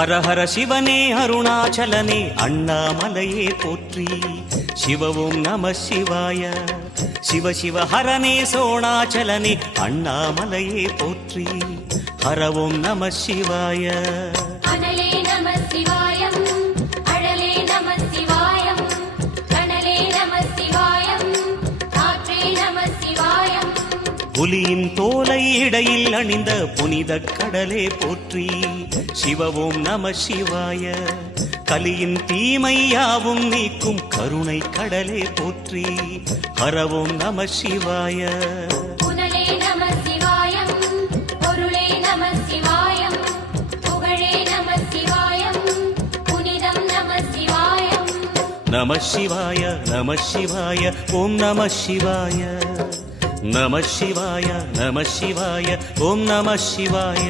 ஹர ஹர சிவனே அருணாச்சலனே அண்ணாமலையே போற்றி. சிவ ஓம் நம சிவாய. சிவ சிவ ஹரனே சோணாச்சலனே அண்ணாமலையே போற்றி. ஹர ஓம் நம சிவாய. அனலே நம சிவாயம், அழலே நம சிவாயம், கனலே நம சிவாயம், காற்றே நம சிவாயம். புலியின் தோலை இடையில் அணிந்த புனித கடலே போற்றி. சிவ ஓம் நம சிவாய. கலியின் தீமையாவும் நீக்கும் கருணை கடலே போற்றி. ஹர ஓம் நம சிவாய. புனலே நம சிவாயம், பொருளே நம சிவாயம், புகழே நம சிவாயம், புனிதம் நம சிவாயம். நம சிவாய நம சிவாய ஓம் நம சிவாய. நம சிவாய நம சிவாய ஓம் நம சிவாய.